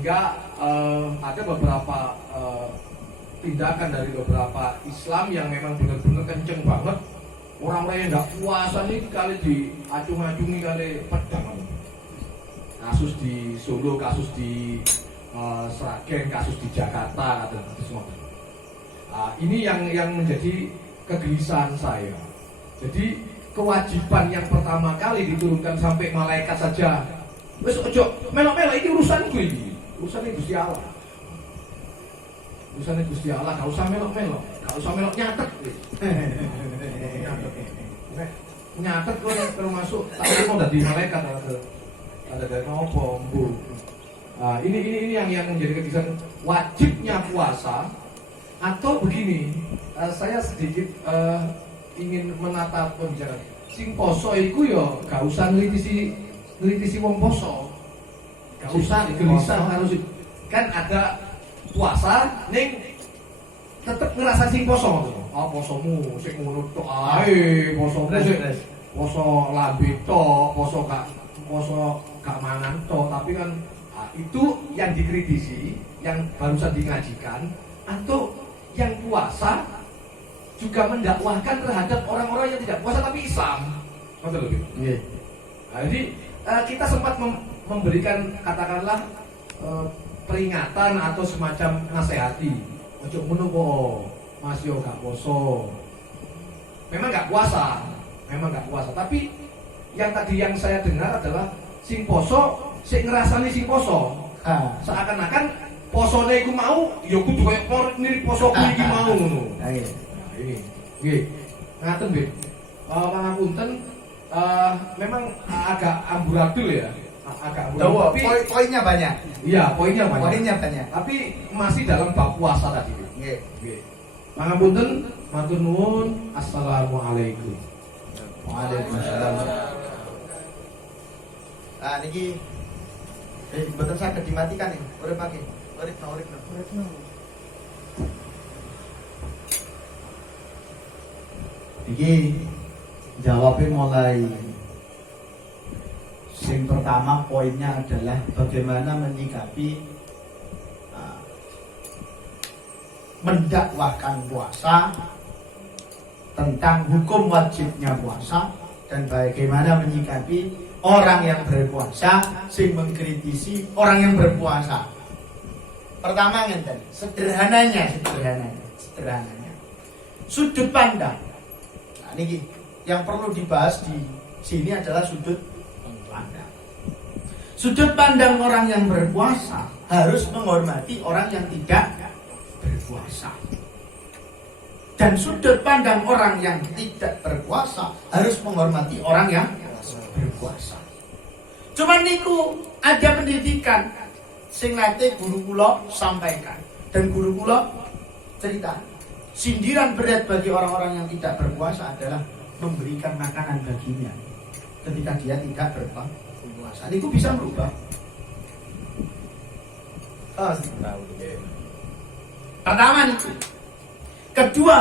sehingga ada beberapa tindakan dari beberapa Islam yang memang benar-benar kenceng banget. Orang-orang yang nggak puasa nih kali diacung-acungi kali pedang. Kasus di Solo, kasus di Sragen, kasus di Jakarta, dan semua. Ini yang menjadi kegelisahan saya. Jadi kewajiban yang pertama kali diturunkan sampai malaikat saja. Wes ojo melok-melok, ini urusan gue ini. Urusan Gusti Allah. Urusan Gusti Allah, gak usah melok-melok. Gak usah melok nyatet. Nyatet kok termasuk tak mau dari malaikat ada dari nopo bu. Ini yang menjadi kegelisahan. Wajibnya puasa atau begini, saya sedikit ingin menata pembicaraan. Sing poso iku yo gak usah ngelitisi wong poso. Gak usah gelisah harus kan ada puasa ning tetep ngerasa sing poso. Posomu sing ngono tok ae, posomu sing poso lambe tok, poso gak mangan tok, tapi kan itu yang dikritisi, yang barusan ngajikan, atau yang puasa juga mendakwahkan terhadap orang-orang yang tidak puasa tapi Islam. Betul lebih. Yeah. Jadi kita sempat memberikan katakanlah peringatan atau semacam nasihati. Ojo ngono kok, Mas yo gak poso. Memang gak puasa, tapi yang tadi yang saya dengar adalah sing poso, sing ngrasani sing poso. Seakan-akan posone iku mau ya kudu koyo mirip poso kuwi iki mau ngono. Ini nggih ngaten nggih pangapunten memang agak amburadul ya tapi poinnya banyak. Iya, poinnya banyak tapi masih dalam bab puasa tadi nggih pangapunten matur nuwun. Assalamualaikum. Waalaikumsalam. Niki mboten saged dimatikan nih. Urip pagi. Urip no. Iki jawabnya mulai sing pertama poinnya adalah bagaimana menyikapi mendakwahkan puasa, tentang hukum wajibnya puasa, dan bagaimana menyikapi orang yang berpuasa sing mengkritisi orang yang berpuasa. Pertama ngenten, sederhananya sudut pandang. Ini yang perlu dibahas di sini adalah sudut pandang. Sudut pandang orang yang berpuasa harus menghormati orang yang tidak berpuasa. Dan sudut pandang orang yang tidak berpuasa harus menghormati orang yang berpuasa. Cuman niku ada pendidikan sing nate guru kula sampaikan, dan guru kula cerita. Sindiran berat bagi orang-orang yang tidak berpuasa adalah memberikan makanan baginya ketika dia tidak berpuasa. Itu bisa merubah. Pertama itu. Kedua,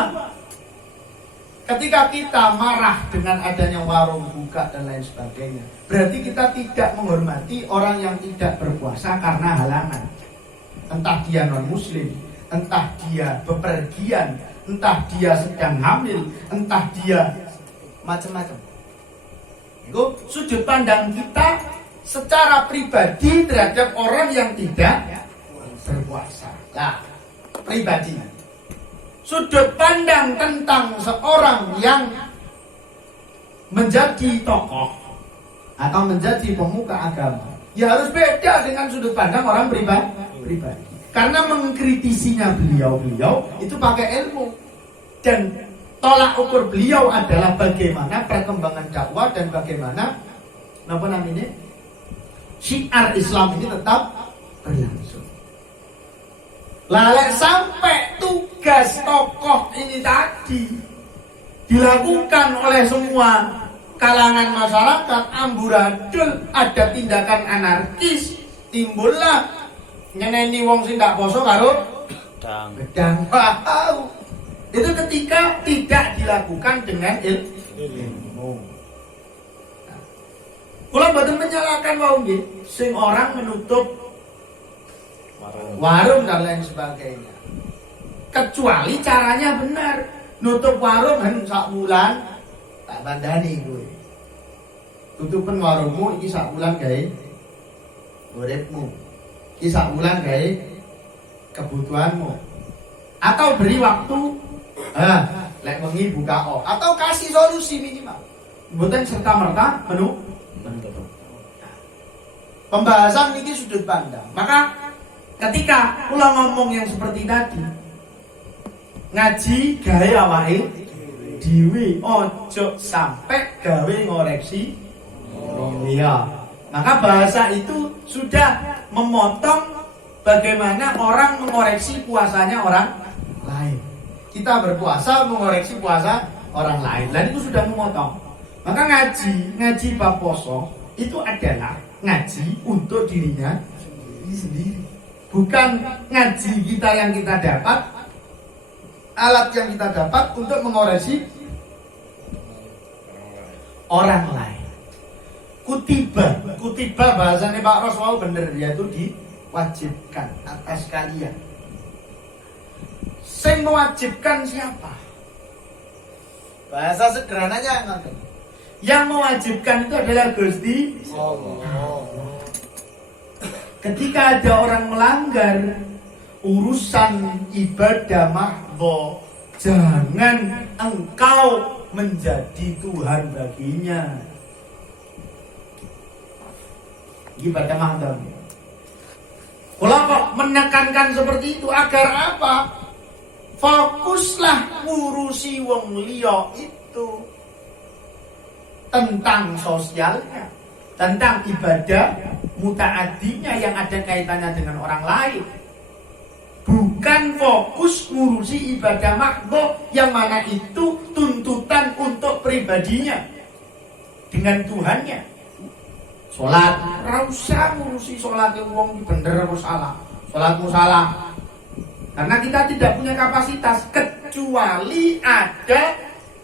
ketika kita marah dengan adanya warung buka dan lain sebagainya, berarti kita tidak menghormati orang yang tidak berpuasa karena halangan. Entah dia non-muslim, entah dia bepergian, entah dia sedang hamil, entah dia macam-macam. Itu sudut pandang kita secara pribadi terhadap orang yang tidak berpuasa. Nah, pribadi. Sudut pandang tentang seorang yang menjadi tokoh atau menjadi pemuka agama ya harus beda dengan sudut pandang orang pribadi. Karena mengkritisinya beliau itu pakai ilmu, dan tolak ukur beliau adalah bagaimana perkembangan dakwah dan bagaimana syiar Islam ini tetap berlangsung. Lalu sampai tugas tokoh ini tadi dilakukan oleh semua kalangan masyarakat amburadul, ada tindakan anarkis, timbullah nyeneni wong sing ndak poso karo gedang. Wow. Itu ketika tidak dilakukan dengan ilmu. Kula mboten menyalahkan wau nggih sing orang menutup warung dan lain sebagainya. Kecuali caranya benar. Nutup warung kan sak bulan tak bandani gue. Tutupen warungmu iki sak bulan gawe uripmu. Iki sak bulan gawe kebutuhanmu. Atau beri waktu lek wengi buka atau kasih solusi minimal. Mboten serta-merta menutup. Pembahasan ini sudut pandang. Maka ketika kula ngomong yang seperti tadi, ngaji gawe awake dhewe, ojo sampai gawe ngoreksi iya. Maka bahasa itu sudah memotong bagaimana orang mengoreksi puasanya orang lain. Kita berpuasa mengoreksi puasa orang lain. Dan itu sudah memotong. Maka ngaji bab poso itu adalah ngaji untuk dirinya sendiri. Bukan ngaji kita yang kita dapat, alat yang kita dapat untuk mengoreksi orang lain. Kutiba bahasanya Pak Rasulullah bener, yaitu diwajibkan atas kalian. Yang mewajibkan siapa? Bahasa sederhananya ngoten. Yang mewajibkan itu adalah Gusti Allah. Ketika ada orang melanggar urusan ibadah mahdhah, jangan engkau menjadi Tuhan baginya. Ibadah mahdhah. Kalau kok menekankan seperti itu agar apa? Fokuslah ngurusi wong liya itu. Tentang sosialnya, tentang ibadah mutaaddinya yang ada kaitannya dengan orang lain. Bukan fokus ngurusi ibadah mahdhah yang mana itu tuntutan untuk pribadinya dengan Tuhannya. Sholat, ora usah ngurusi sholatnya wong bener apa salah. Sholatmu salah. Karena kita tidak punya kapasitas kecuali ada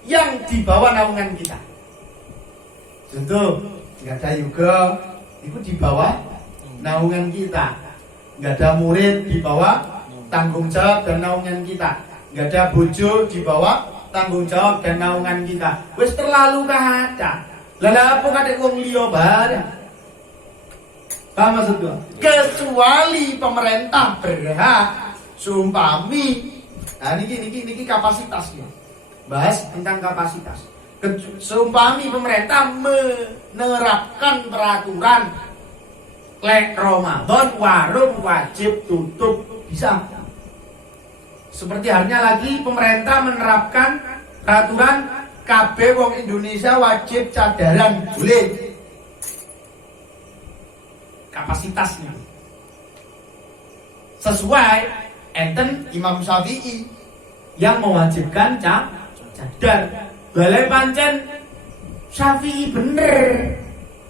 yang di bawah naungan kita. Contoh, nggak ada yoga, itu di bawah naungan kita. Nggak ada murid di bawah tanggung jawab dan naungan kita. Nggak ada bojo di bawah tanggung jawab dan naungan kita. Wes terlalu ada. Lalu apa kata wong liya bareng? Paham maksudnya? Kecuali pemerintah berhak sumpami. Nah niki kapasitasnya. Bahas tentang kapasitas. Seumpami pemerintah menerapkan peraturan lek Ramadan warung wajib tutup, bisa. Seperti halnya lagi pemerintah menerapkan peraturan kabeh wong Indonesia wajib cadaran, boleh. Kapasitasnya sesuai enten Imam Syafi'i yang mewajibkan cadar. Balai pancen Syafi'i bener.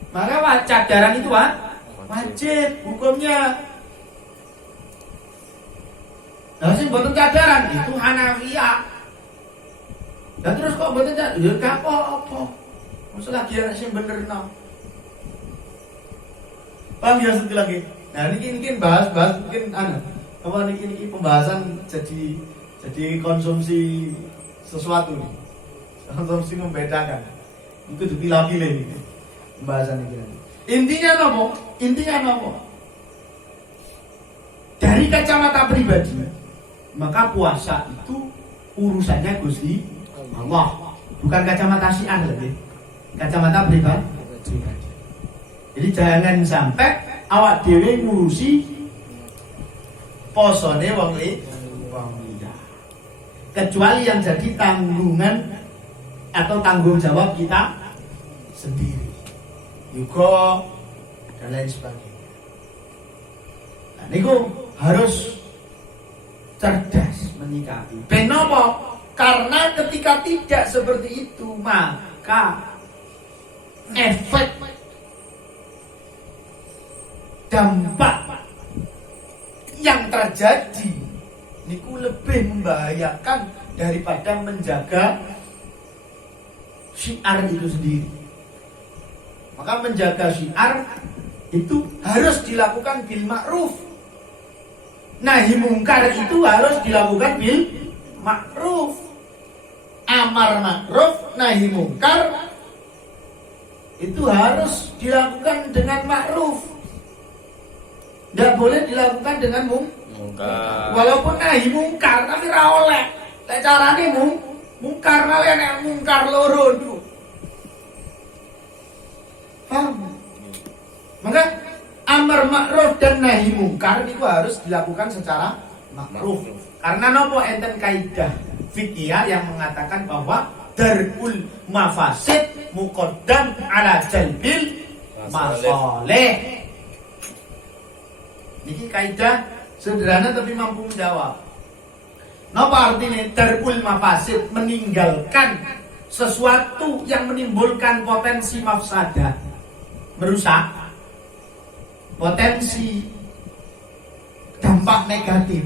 Maka cadaran itu wajib hukumnya. Nah sing mboten cadaran itu Hanafiyah. Dan terus kok mboten cadaran? Ya gak apa-apa. Masa lagi ana sing bener no. Paham ya lagi. Nah ini bahas mungkin apa niki pembahasan jadi konsumsi sesuatu nih. Konsumsi membedakan. Itu dipilah-pilih gitu. Pembahasan ini. Intinya apa? Dari kacamata pribadi, maka puasa itu urusannya Gusti Allah. Bukan kacamata syiar lagi. Kacamata pribadi. Jadi jangan sampai awak dhewe ngurusi posone wong liya. Kecuali yang jadi tanggungan atau tanggung jawab kita sendiri, juga dan lain sebagainya. Nah, niku harus cerdas menyikapi. Kenapa? Karena ketika tidak seperti itu, maka efek dampak yang terjadi niku lebih membahayakan daripada menjaga syiar itu sendiri. Maka menjaga syiar itu harus dilakukan bil ma'ruf. nahi mungkar itu harus dilakukan bil ma'ruf. Amar ma'ruf, nahi mungkar itu harus dilakukan dengan ma'ruf. Tidak boleh dilakukan dengan mungkar. walaupun nahi mungkar tapi ra oleh. Lek carane mungkar malah nek mungkar loro niku. Paham? Maka amar ma'ruf dan nahi mungkar itu harus dilakukan secara ma'ruf. Karena nopo enten kaidah fikih yang mengatakan bahwa darul mafasid muqaddam ala jalbil masalih. Ini kaidah sederhana tapi mampu menjawab. Napa artinya darul mafasid? Meninggalkan sesuatu yang menimbulkan potensi mafsadah, merusak, potensi dampak negatif.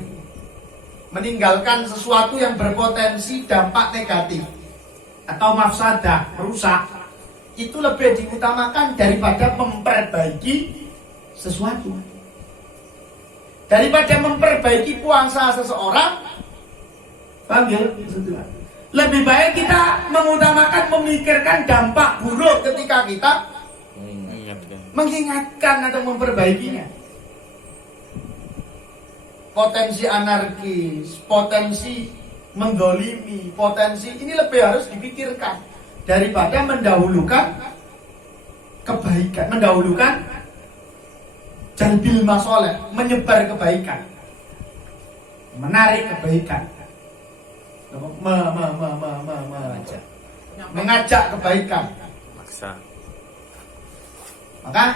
Meninggalkan sesuatu yang berpotensi dampak negatif atau mafsadah, merusak, itu lebih diutamakan daripada memperbaiki sesuatu. Daripada memperbaiki puasa seseorang, panggil, lebih baik kita mengutamakan memikirkan dampak buruk ketika kita mengingatkan atau memperbaikinya. Potensi anarkis, potensi menggolimi, potensi ini lebih harus dipikirkan daripada mendahulukan kebaikan, mendahulukan jalbil masoleh, menyebar kebaikan, menarik kebaikan, mengajak kebaikan. Maksa. Maka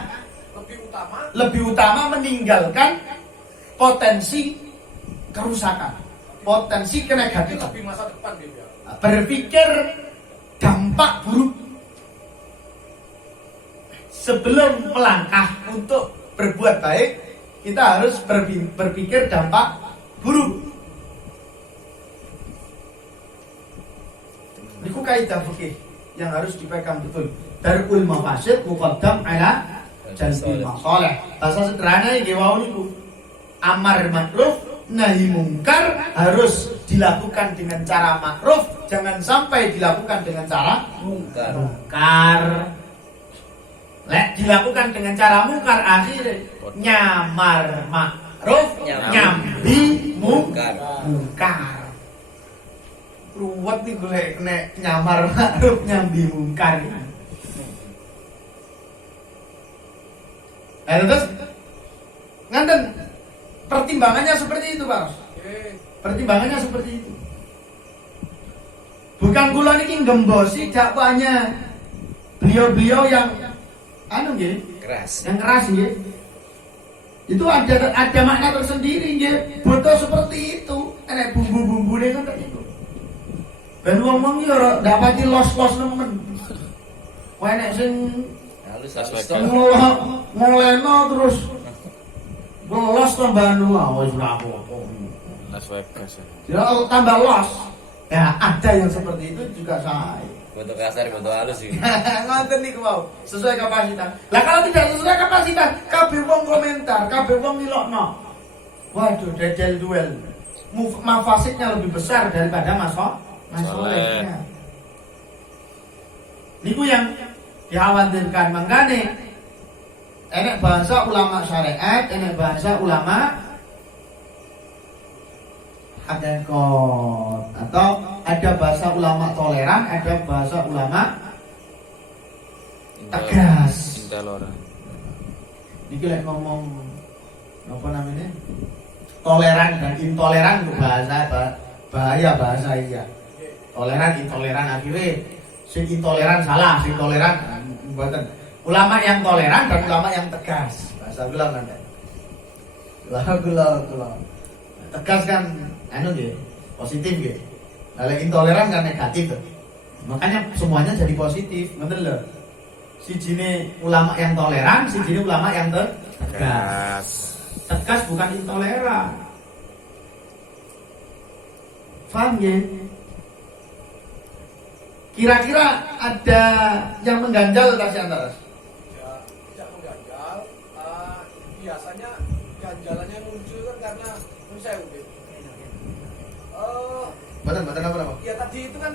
lebih utama meninggalkan potensi kerusakan, potensi kenegativan. Lebih masa depan gitu ya. Berpikir dampak buruk sebelum melangkah untuk berbuat baik. Kita harus berpikir dampak buruk. Ini kaidah fikih yang harus dipegang betul. Darul mafasid muqaddam ala jalbil masalih. Bahasa sederhana iki wau niku. Amar ma'ruf, nahi mungkar harus dilakukan dengan cara ma'ruf, jangan sampai dilakukan dengan cara mungkar. Lek dilakukan dengan cara mungkar akhirnya nyamar ma'ruf, nyambi mungkar. Ruwet nih gue nek nyamar ma'ruf nyambi mungkar. Terus nganten pertimbangannya seperti itu, Pak. Pertimbangannya seperti itu. Bukan kula niki ngembosi dakwanya beliau-beliau yang nggih, Keras. yang keras nggih. Itu ada makna tersendiri nggih. Butuh seperti itu. Enek bumbu-bumbune ngoten niku. Ben wong-wong iki ora dapati los-los nemen. Wae nek sing Halus muleno terus los tambahan wis ora apa-apa. Las Vegas. Ya tambah los. Ya ada yang seperti itu juga saya. Bentuk kasar, bentuk halus sih. Ngoten niku mau sesuai kapasitas. Lah kalau tidak sesuai kapasitas, kabeh wong komentar, kabeh wong nilokno. Waduh, dajal duel. Mafasidnya lebih besar daripada masolehnya. Niku yang dikhawatirkan. Mangkane enek bahasa ulama syariat, enek bahasa ulama hakikat, atau ada bahasa ulama toleran, ada bahasa ulama tegas. Intoleran. Niki lek ngomong apa namanya? Toleran dan intoleran itu bahaya bahasa iya. Toleran intoleran akhirnya sing intoleran salah, sing toleran mboten. Ulama yang toleran dan ulama yang tegas. Bahasa kula nanti. Kula. Tegas kan nggih, positif nggih. Lah lek intoleran kan negatif. Makanya semuanya jadi positif, ngoten lho. Sijine ulama yang toleran, sijine ulama yang tegas. Tegas bukan intoleran. Paham ya? Kira-kira ada yang mengganjal tak sih antara? Ya, tidak mengganjal. Biasanya ganjalannya muncul kan karena saya Badan apa? ya tadi itu kan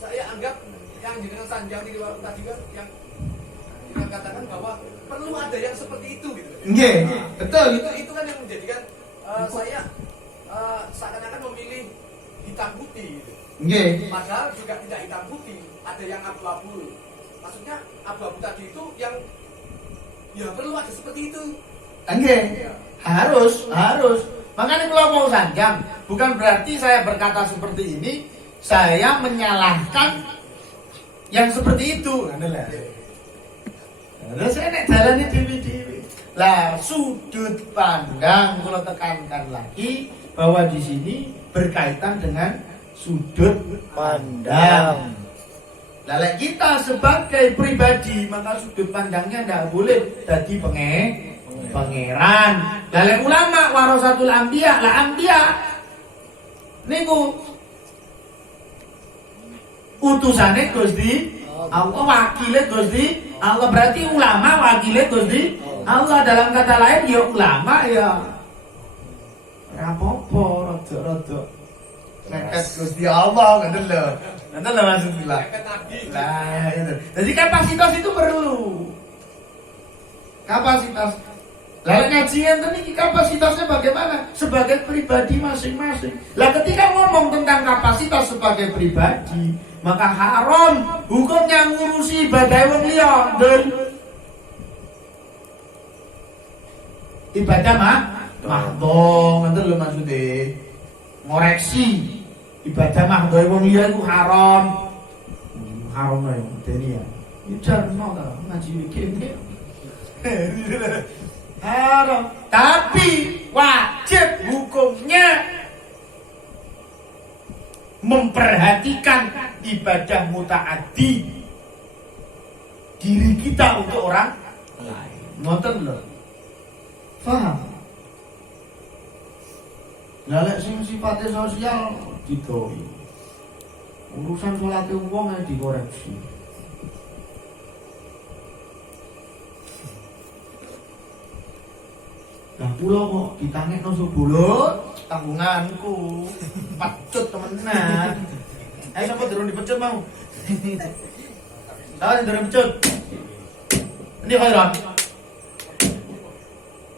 saya anggap yang jenengan Sanjang di luar tadi kan yang katakan bahwa perlu ada yang seperti itu gitu. Nggih, betul. Itu kan yang menjadikan saya seakan-akan memilih hitam putih gitu. Nggih. Padahal juga tidak hitam putih, ada yang abu-abu. Maksudnya abu-abu tadi itu yang ya perlu ada seperti itu. Nggih. Harus. Makanya kalau mau Sanjang, bukan berarti saya berkata seperti ini, saya menyalahkan yang seperti itu. Terus saya nek dalane dewi-dewi. Lah sudut pandang kalau tekankan lagi bahwa di sini berkaitan dengan sudut pandang. Lah kita sebagai pribadi maka sudut pandangnya tidak boleh jadi pangeran. Lah ulama warasatul anbiya, lah anbiya niku utusane Gusti Allah, wakile Gusti Allah, berarti ulama wakile Gusti Allah. Dalam kata lain ya ulama ya rapopo rada-rada mepet Gusti Allah, ngoten lho. Ngoten lho maksudnya. Lah itu. Jadi kapasitas itu perlu. Kapasitas. Lah ngaji enten iki kapasitasnya bagaimana? Sebagai pribadi masing-masing. Lah ketika ngomong tentang kapasitas sebagai pribadi, maka haram hukumnya ngurusi ibadah wong liya. Ibadah mahdho, ngoten lho maksude. Ngoreksi ibadah mahdho wong liya iku haram. Haram ae dene ya. Jarno ta ngaji iki. Haram, tapi wajib hukumnya memperhatikan ibadah mutaaddi diri kita untuk orang lain. Ngoten lho. Paham? Lah lek sing sifate sosial didoi. Urusan salate wong ae dikoreksi. Nah, pulau kok ditangekno sebulut tanggunganku. Pecut temenan. Ayo sapa durung dipecut mau? Salah durung dipecut. Ini khairan.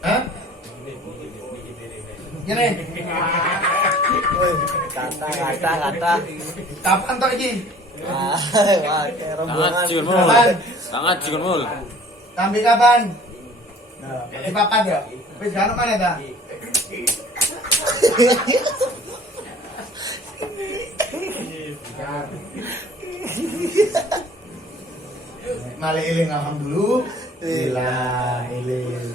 Hah? Ngene. Kata. Kapan tok iki? Sangat cikun mul. Sampai kapan? Nah, di papat ya. Wis kan mana ta? Male eling alhamdulillah. Eling.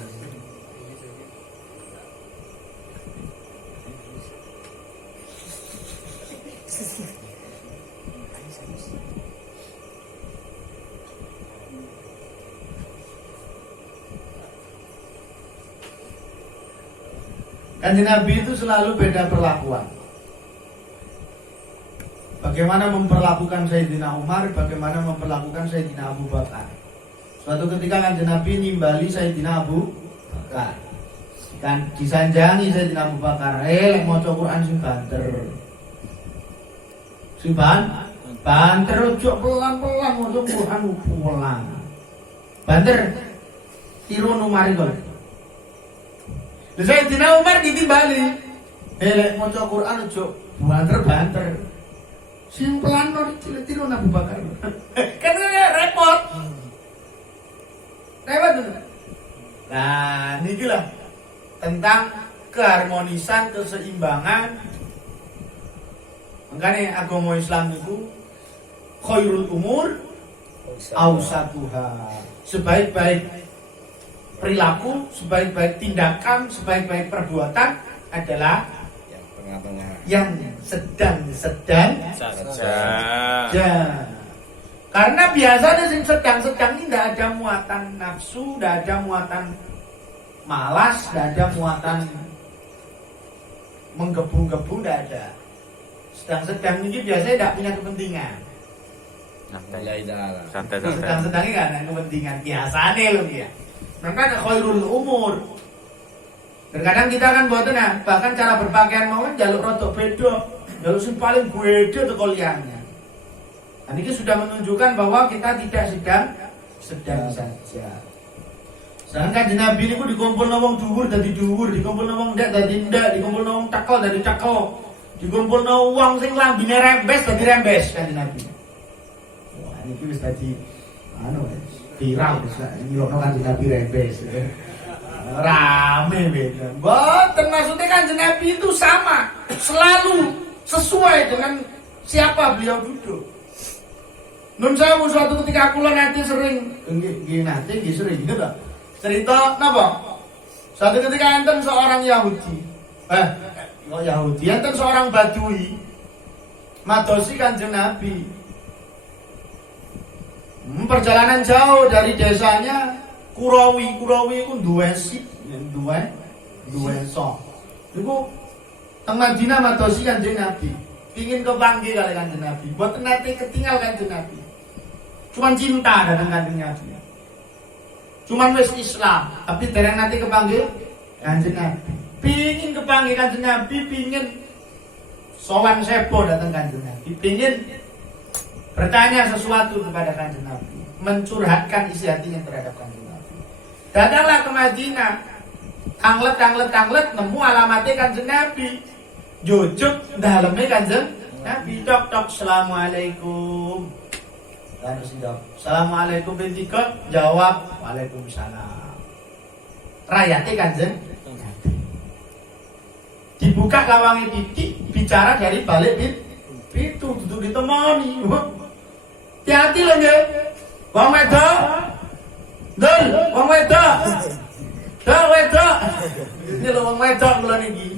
Kanjeng Nabi itu selalu beda perlakuan. Bagaimana memperlakukan Sayyidina Umar, bagaimana memperlakukan Sayyidina Abu Bakar. Suatu ketika Kanjeng Nabi nimbali Sayyidina Abu Bakar. Kan disanjangi Sayyidina Abu Bakar, lek maca Quran sing banter. Sing banter ojo pelan-pelan maca Quran pelan. Banter tiru numari kok. Sayyidina Umar ditimbali. Lek maca Quran ojo banter. Sing pelan kok tiru Abu Bakar. Kan repot. Repot. Nah, niki lah tentang keharmonisan, keseimbangan. Makanya agama Islam itu khairul umur awsatuha. Sebaik-baik perilaku, sebaik-baik tindakan, sebaik-baik perbuatan adalah yang sedang-sedang saja. Karena biasanya yang sedang-sedang ini tidak ada muatan nafsu, tidak ada muatan malas, tidak ada muatan menggebu-gebu, tidak ada. Sedang-sedang ini biasanya tidak punya kepentingan. Sedang-sedang ini tidak ada kepentingan biasanya loh ya. Makanya khairul umur. Terkadang kita kan buat bahkan cara berpakaian mau jaluk rotok beda, jaluk sing paling beda tuh koliannya. Nah, ini sudah menunjukkan bahwa kita tidak sedang saja. Sedangkan Nabi ini dikumpul wong dhuwur dadi dhuwur, dikumpul wong ndak dadi ndak, dikumpul wong cekel dadi cekel, dikumpul wong sing lambine rembes dadi rembes kan Nabi. Wah, ini wis dadi viral wis nyilokno kan Nabi rembes. Rame bener. Boten maksudnya kan Nabi itu sama, selalu sesuai dengan siapa beliau duduk. Nun saya suatu ketika kula nanti sering nggih sering gitu lho. Cerita napa? Suatu ketika enten seorang Yahudi. Yahudi enten seorang Badui madosi Kanjeng Nabi. Perjalanan jauh dari desanya Kurawi itu duwe sip, duwe so. Iku teng Madinah madosi Kanjeng Nabi. Pingin kepanggil kali Kanjeng Nabi. Buat nanti ketinggal Kanjeng Nabi. Cuman cinta datang Kanjeng Nabi. Cuman wis Islam, tapi dereng nanti kepanggil Kanjeng Nabi. Pingin kepanggil Kanjeng Nabi, pingin sowan sepo datang Kanjeng Nabi. Pingin bertanya sesuatu kepada Kanjeng Nabi, mencurhatkan isi hatinya terhadap Kanjeng Nabi. Datanglah ke Madinah. Tanglet nemu alamatnya Kanjeng Nabi. Jujuk daleme Kanjeng Nabi. Tok assalamualaikum. Harus jawab. Assalamualaikum bintika, jawab waalaikumsalam. Rakyatnya Kanjeng Nabi. Dibuka lawangnya titik, bicara dari balik pintu, duduk ditemani. Hati-hati loh nggih. Wong wedok. Dul, wong wedok. Dul wedok. Ini lho wong wedok kula niki.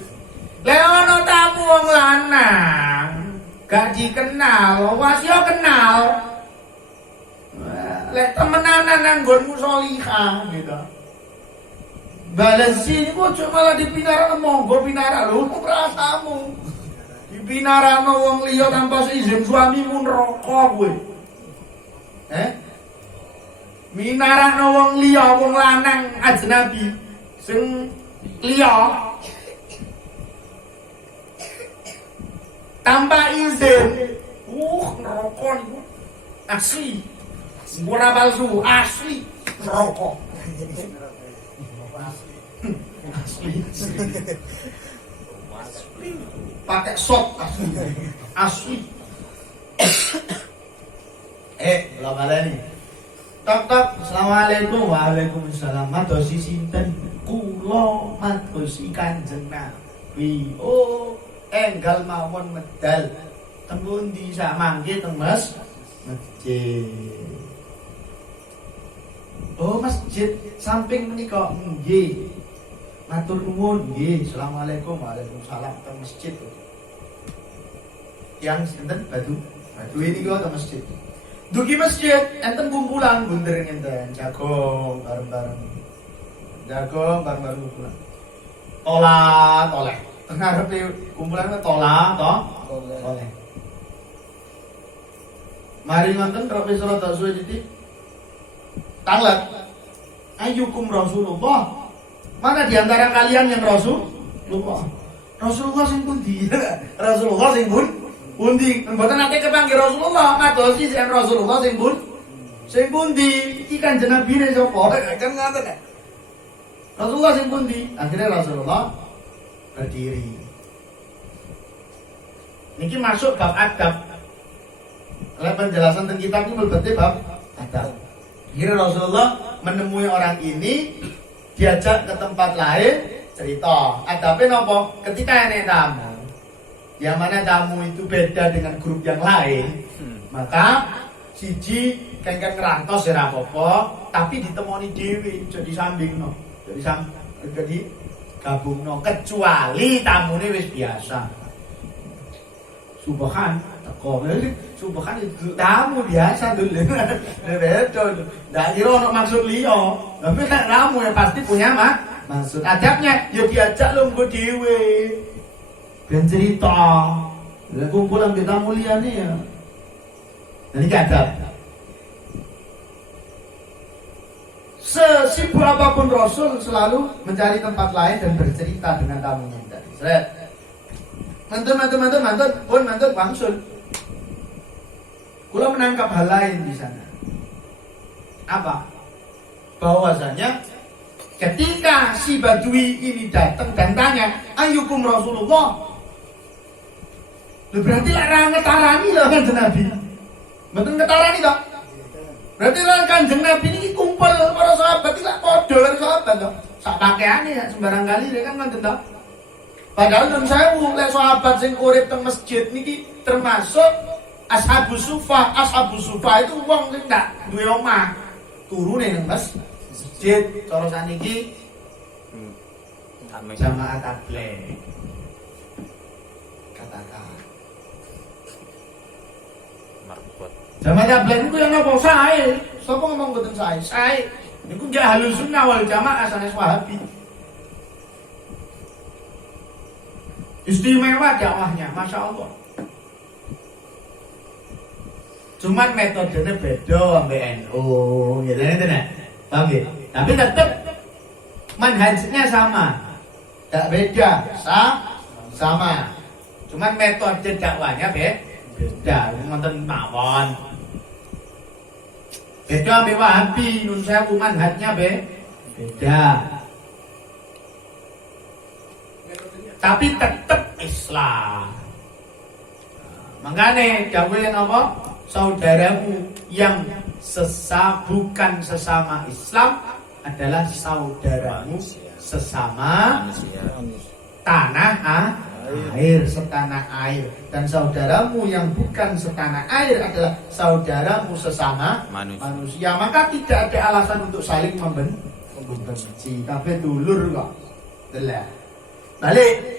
Lek ana tamu wong lanang, gak dikenal, wis yo kenal. Lek temenanan nanggonmu solihah gitu. Balesi ini kok malah dipinara monggo pinara lho perasamu. Dipinara wong liya tanpa seizin suamimu neraka kowe. Minara wong liya wong lanang ajnabi sing liya tanpa izin. Neraka niku asli. Ora palsu, asli rokok. Asli. Pakai sop asli. Belum ada nih. Tok, assalamualaikum, waalaikumsalam. Madosi sinten? Kula madosi Kanjeng Nabi. Oh, enggal mawon medal. Teng pundi sak mangke teng masjid. Oh masjid samping menika nggih. Matur nuwun nggih. Assalamualaikum waalaikumsalam teng masjid. Yang sinten Batu ini kok teng masjid. Dugi masjid enten kumpulan bunder ngenten jagung bareng-bareng. Jagung bareng-bareng kumpulan. Oleh. Tengah arepe kumpulan tolah toh. Oleh. Mari ngoten rope salat suwe titik. Tanglet. Ayyukum Rasulullah. Mana di antara kalian yang Rasulullah? Rasulullah sing pundi? Rasulullah sing pundi? Mboten nate kepanggih Rasulullah, madosi sing Rasulullah sing pundi? Iki kan jenabine sapa? Kan ngoten. Rasulullah sing pundi? Akhirnya Rasulullah berdiri. Niki masuk bab adab. Oleh penjelasan tentang kitab ini berarti bab adab. Kira Rasulullah menemui orang ini, diajak ke tempat lain, cerita. Adabnya nopo? Ketika ada tamu, yang mana tamu itu beda dengan grup yang lain, maka siji kan ngerantos ya apa-apa, tapi ditemoni dewi, jadi sambing no, jadi gabung no, kecuali tamu ini wis biasa. Subhan itu tamu biasa dulu. Betul. Nggak kira ono maksud liya. Tapi kan tamu ya pasti punya maksud. Adabnya ya diajak lo nggo dhewe. Ben cerita. Lah kumpulan kita mulia nih ya. Jadi adab. Sesibuk apapun Rasul selalu mencari tempat lain dan bercerita dengan tamunya tadi. Seret. Mantun wangsul. Kula menangkap hal lain di sana. Apa? Bahwasanya ketika si Badui ini datang dan tanya, "Ayyukum Rasulullah?" Berarti lah ngetarani lah Kanjeng Nabi. Mboten ngetarani toh? Berarti lah Kanjeng Nabi ini kumpul para sahabat iki lak padha karo sahabat toh. Sak pakaiane ya sembarang kali dia kan ngoten toh. Padahal nun sewu lek sahabat sing urip teng masjid niki termasuk Ashabus Sufa itu wong sing ndak duwe omah. Turune nang masjid cara saniki jamaah tabligh. Katakan Marbot. jamaah tabligh niku yang apa sae? Sapa ngomong mboten sae? Sae. Niku nggih Ahlus Sunnah wal Jamaah sanes Wahabi. Istimewa dakwahnya, Masya Allah. Cuman metodenya beda sampai NU, gitu kan? Paham ya? Tapi tetap manhajnya sama, tak beda, sama. Cuman metode dakwahnya beda, nonton mawon. Beda sampai Wahabi, nun sewu manhajnya beda. Tapi tetap Islam. Makanya dawuh yang apa? Saudaramu yang bukan sesama Islam adalah saudaramu sesama tanah air, setanah air. Dan saudaramu yang bukan setanah air adalah saudaramu sesama manusia. Maka tidak ada alasan untuk saling membenci. Tapi dulur kok. Balik.